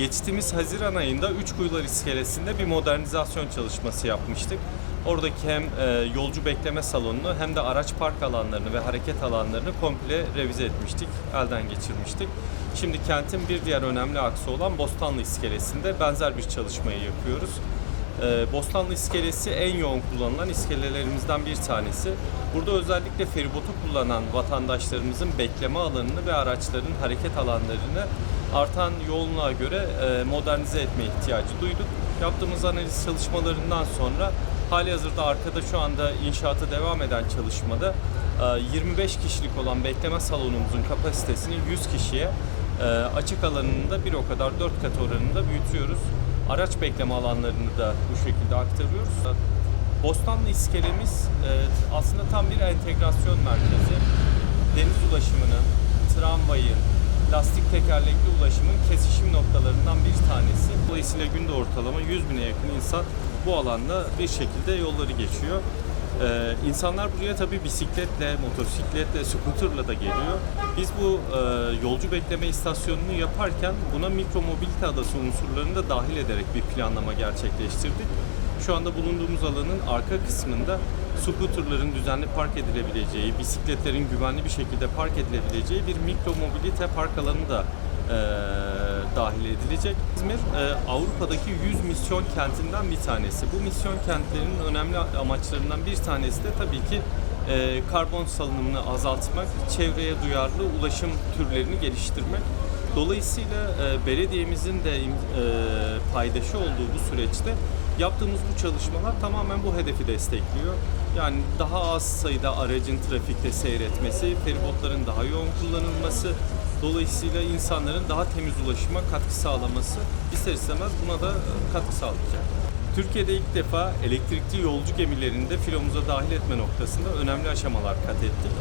Geçtiğimiz Haziran ayında Üçkuyular iskelesinde bir modernizasyon çalışması yapmıştık. Oradaki hem e, yolcu bekleme salonunu hem de araç park alanlarını ve hareket alanlarını komple revize etmiştik, elden geçirmiştik. Şimdi kentin bir diğer önemli aksı olan Bostanlı iskelesinde benzer bir çalışmayı yapıyoruz. Ee, Bostanlı iskelesi en yoğun kullanılan iskelelerimizden bir tanesi. Burada özellikle feribotu kullanan vatandaşlarımızın bekleme alanını ve araçların hareket alanlarını artan yoğunluğa göre e, modernize etme ihtiyacı duyduk. Yaptığımız analiz çalışmalarından sonra hali hazırda arkada şu anda inşaatı devam eden çalışmada e, 25 kişilik olan bekleme salonumuzun kapasitesini 100 kişiye e, açık alanında bir o kadar 4 kat oranında büyütüyoruz. Araç bekleme alanlarını da bu şekilde aktarıyoruz. Bostanlı iskelemiz e, aslında tam bir entegrasyon merkezi. Deniz ulaşımının, tramvayın, lastik tekerlekli ulaşımın kesişim noktalarından bir tanesi. Dolayısıyla günde ortalama 100 bine yakın insan bu alanda bir şekilde yolları geçiyor. Ee, insanlar buraya tabii bisikletle, motosikletle, scooterla da geliyor. Biz bu e, yolcu bekleme istasyonunu yaparken buna mikro mobilite adası unsurlarını da dahil ederek bir planlama gerçekleştirdik. Şu anda bulunduğumuz alanın arka kısmında scooterların düzenli park edilebileceği, bisikletlerin güvenli bir şekilde park edilebileceği bir mikro mobilite park alanı da e, dahil edilecek. İzmir e, Avrupa'daki 100 misyon kentinden bir tanesi. Bu misyon kentlerinin önemli amaçlarından bir tanesi de tabii ki e, karbon salınımını azaltmak, çevreye duyarlı ulaşım türlerini geliştirmek. Dolayısıyla e, belediyemizin de paydaşı olduğu bu süreçte yaptığımız bu çalışmalar tamamen bu hedefi destekliyor. Yani daha az sayıda aracın trafikte seyretmesi, feribotların daha yoğun kullanılması, dolayısıyla insanların daha temiz ulaşıma katkı sağlaması ister istemez buna da e, katkı sağlayacak. Türkiye'de ilk defa elektrikli yolcu gemilerinde filomuza dahil etme noktasında önemli aşamalar kat ettik.